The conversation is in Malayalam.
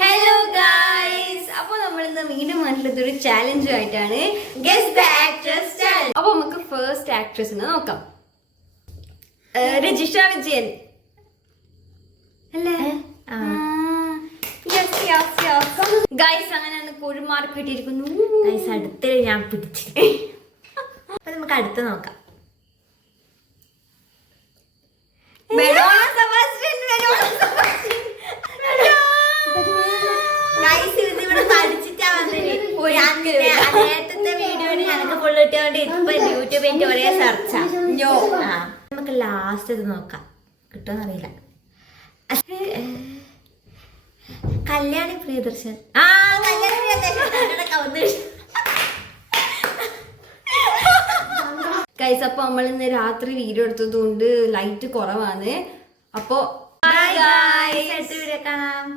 ഹലോ ഗൈസ്, അപ്പോൾ നമ്മൾ ഇന്ന് വീണ്ടും വന്നിട്ടുള്ളത് ഒരു ചാലഞ്ചുമായിട്ടാണ് ഗെസ് ദ ആക്ട്രസ് ചാലഞ്ച്. അപ്പോൾ നമുക്ക് ഫസ്റ്റ് ആക്ട്രസിനെ നോക്കാം. രജിഷ വിജയൻ അല്ലേ? ഗൈസ്, അങ്ങനെ ഒരു മാർക്ക് കിട്ടിയിരിക്കുന്നു. ഗൈസ്, അടുത്ത ഞാൻ പിടിച്ചു. അപ്പൊ നമുക്ക് അടുത്ത് നോക്കാം. നേരത്തെ വീഡിയോയിൽ ഞങ്ങൾക്ക് ഫുള്ള് കിട്ടിയോണ്ട് ഇപ്പൊ യൂട്യൂബിന്റെ ഒരേ സെർച്ചാ. നമുക്ക് ലാസ്റ്റ് ഇത് നോക്കാം, കിട്ടുമെന്നറിയില്ല. കല്യാണി പ്രിയദർശൻ. കല്യാണി പ്രിയദർശൻ. ഗൈസ്, അപ്പൊ നമ്മൾ ഇന്ന് രാത്രി വീഡിയോ എടുത്തത് കൊണ്ട് ലൈറ്റ് കുറവാണ്. അപ്പോ അടുത്ത വീഡിയോ കാണാം.